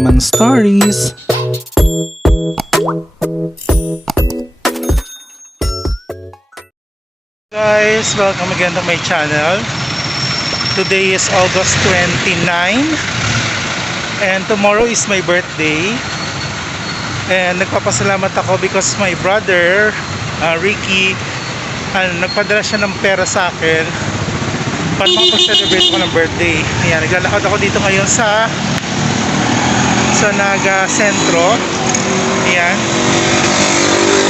Eman Stories. Guys, welcome again to my channel. Today is August 29 and tomorrow is my birthday. And nagpapasalamat ako because my brother, Ricky, nagpadala siya ng pera sa akin para makapag-celebrate ko ng birthday. Ayan, naglalakad ako dito ngayon sa Naga Sentro. Ayan.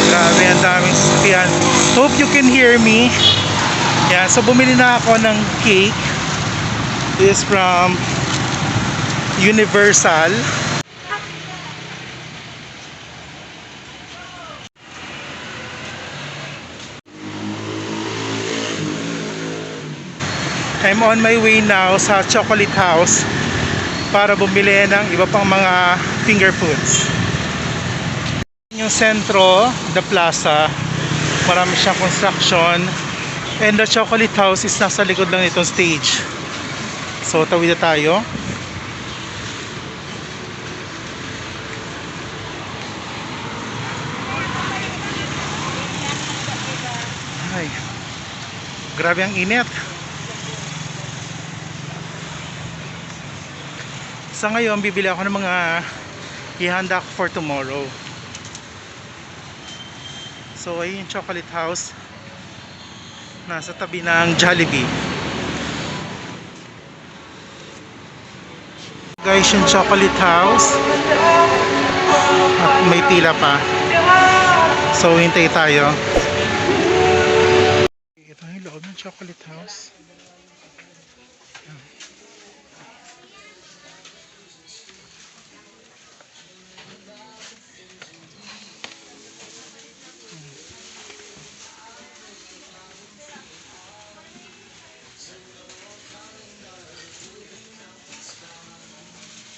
Grabe, ang daming sasakyan. Hope you can hear me. Ayan, so bumili na ako ng cake. This is from Universal. I'm on my way now sa chocolate house para bumili ng iba pang mga finger foods. Yung sentro, the plaza, marami siyang construction, and the chocolate house is nasa likod lang itong stage. So tawid na tayo. Ay, grabe ang init. Sa ngayon, bibili ako ng mga ihahanda ko for tomorrow. So, ayun yung chocolate house. Nasa tabi ng Jollibee. Guys, yung chocolate house. At may pila pa. So, hintay tayo. Ito yung loob ng chocolate house.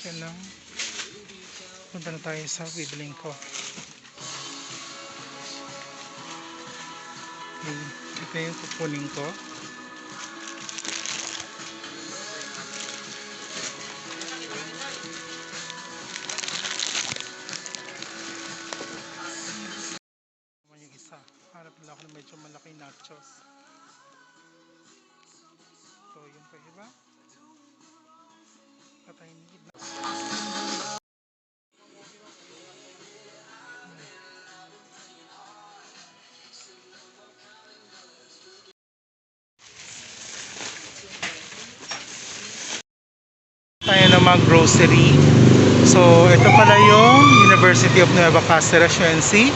Yan lang. Punta na tayo sa bibiling ko. Ito yung kukunin ko. Naman yung isa. Hanap lang ako ng medyo malaking nachos. So yun pa iba. Patayin nila. Tayo na mag-grocery. So, ito pala yung University of Nueva Cáceres, UNC.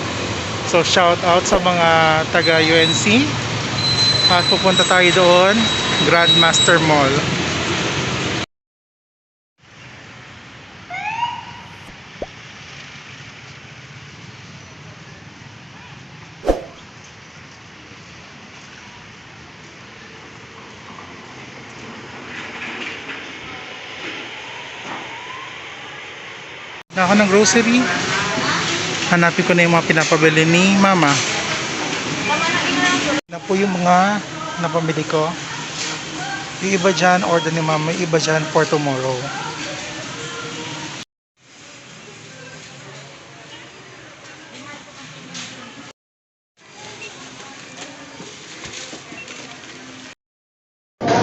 So, shout out sa mga taga UNC. At pupunta tayo doon, Grandmaster Mall. Ako ng grocery, hanapin ko na yung mga pinapabili ni mama. Na po yung mga napamili ko. Yung iba dyan order ni mama, yung iba dyan for tomorrow.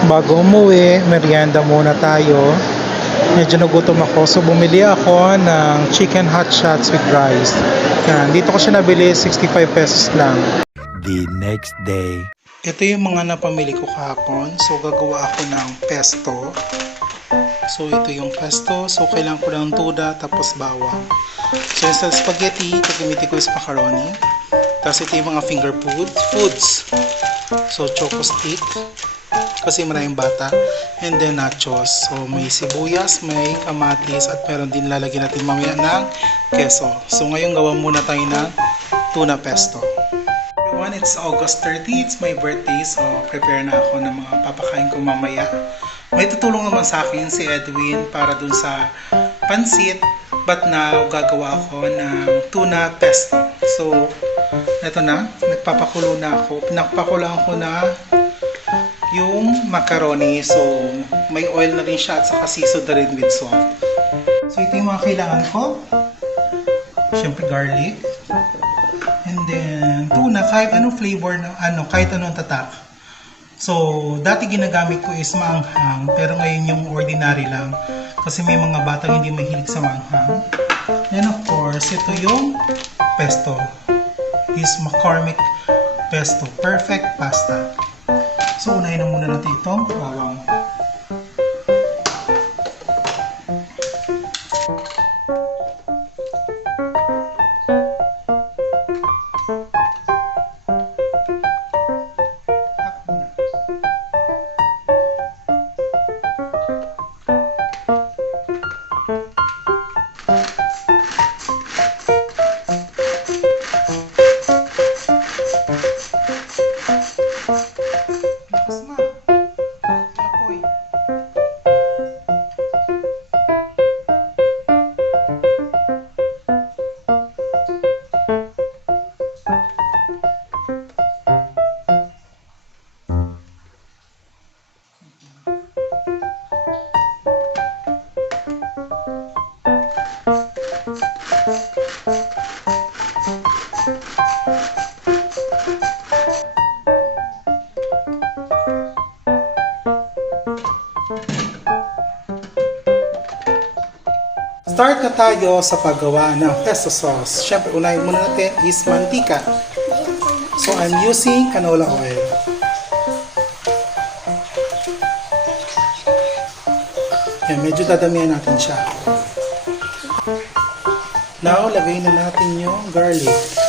Bago umuwi, merienda muna tayo. Medyo nagutom ako, so bumili ako ng chicken hot shots with rice. Yan, dito ko siya nabili, 65 pesos lang. The next day. Ito yung mga napamili ko kahapon. So gagawa ako ng pesto. So ito yung pesto. So kailangan ko ng tuda tapos bawang. So yung sa spaghetti, gagamitin ko yung macaroni. Tapos ito yung mga finger foods. So choco stick. Kasi maraming bata, and then nachos. So may sibuyas, may kamatis, at meron din lalagyan natin mamaya ng keso. So ngayon gawa muna tayo ng tuna pesto. Everyone, it's August 30, it's my birthday, so prepare na ako ng mga papakain ko mamaya. May tutulong naman sa akin si Edwin para dun sa pansit, but now gagawa ako ng tuna pesto. So eto na, nagpapakulo na ako. Pinakpakulaan ko na yung macaroni. So, may oil na rin siya at saka seasoned na rin with salt. So, ito yung mga kailangan ko. Siyempre, garlic. And then, tuna, kahit anong flavor, kahit anong tatak. So, dati ginagamit ko is maanghang, pero ngayon yung ordinary lang. Kasi may mga batang hindi mahilig sa maanghang. And of course, ito yung pesto. Is McCormick pesto. Perfect pasta. So, unahin na muna natin itong bawang. Start na tayo sa paggawa ng pesto sauce. Siyempre, unahin muna natin is mantika. So, I'm using canola oil. Yan, medyo dadamihan natin siya. Now, lagay na natin yung garlic.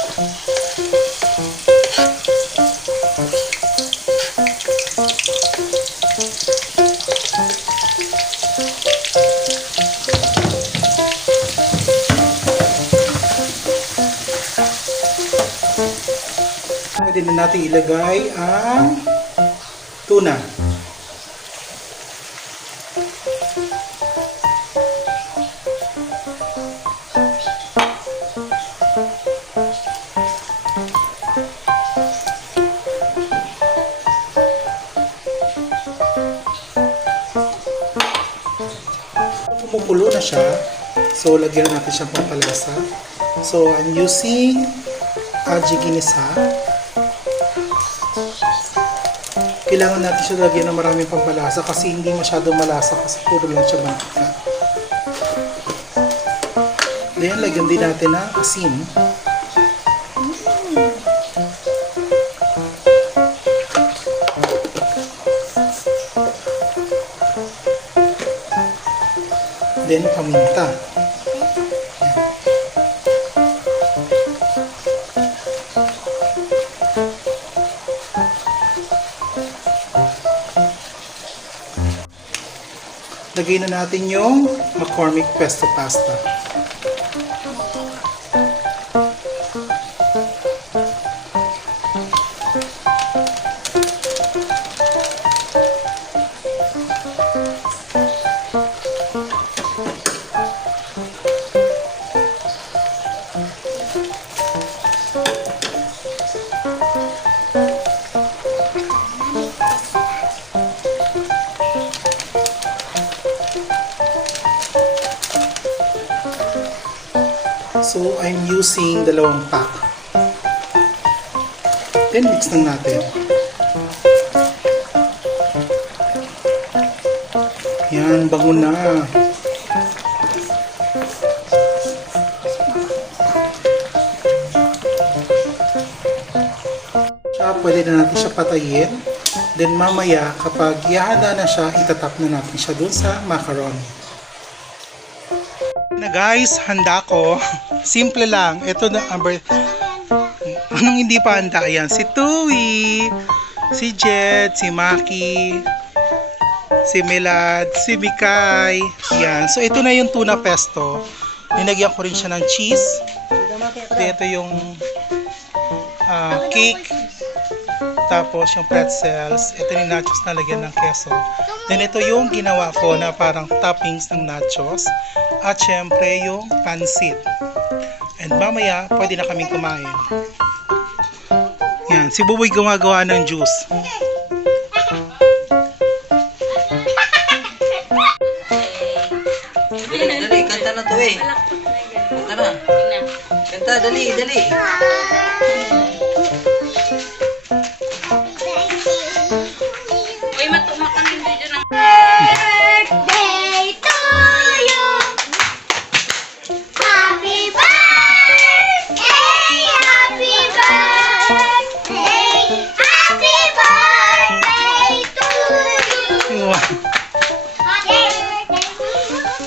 Pwede na natin ilagay ang tuna. Kumukulo na siya, so lagyan natin siyang pampalasa. So I'm using aji ginisa. Kailangan natin siya lagyan ng maraming pampalasa kasi hindi masyadong malasa kasi puro lang siya mantika. Then, lagyan din natin ng asin. Then, paminta. Lagay na natin yung McCormick pesto pasta. So, I'm using 2 pack. Then, mix lang natin. Yan, bango na. Pwede na natin siya patayin. Then, mamaya, kapag ihahanda na siya, itatap na natin siya dun sa macaroni. Na guys, handa ko. Simple lang. Ito na anong hindi pa handa? Ayan, si Tui, si Jet, si Maki, si Milad, si Mikay. Ayan. So ito na yung tuna pesto. Ninagyan ko rin siya ng cheese. Ito yung cake. Tapos yung pretzels. Ito yung nachos na lagyan ng keso. Then ito yung ginawa ko na parang toppings ng nachos. At syempre yung pansit. And mamaya, pwede na kaming kumain. Yan, si Buboy gumagawa ng juice. Dali, kanta na to eh. Kanta na. Kanta, dali, dali. Uy, matumakan yung video ng... Birthday to you. Happy birthday, happy birthday, happy birthday to you. Happy birthday.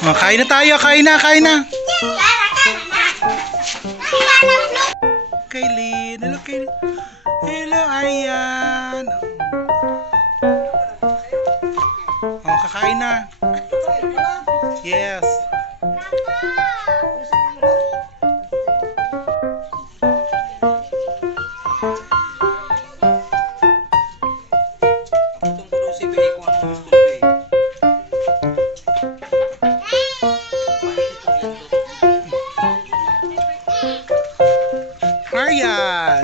Oh, kain na tayo, kain na, kain na. Kaylin, hello Kaylin. Hello Ayan. Oh, kakain na. Yes. Itong puro si Bey, kung ano gusto Bey. Marian.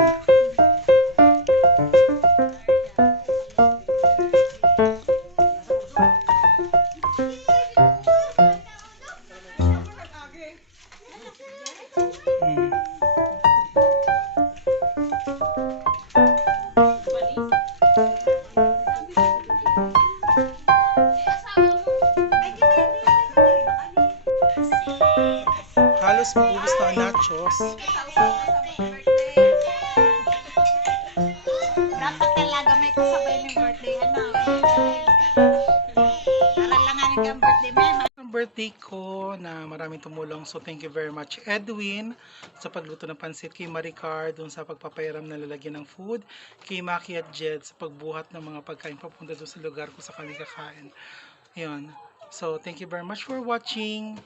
Halos maubos na ang nachos. Dapat talaga may kasabay ng birthday, ano? Para lang ang birthday, may Ang birthday ko na maraming tumulong, so thank you very much Edwin sa pagluto ng pansit, kay Maricar dun sa pagpapairam na lalagyan ng food, kay Maki at Jed sa pagbuhat ng mga pagkain papunta dun sa lugar ko sa kami kakain. Yun. So thank you very much for watching,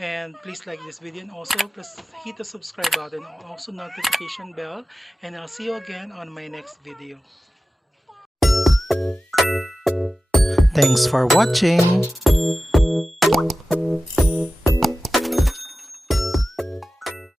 and please like this video, and also please hit the subscribe button and also notification bell, and I'll see you again on my next video. Thanks for watching.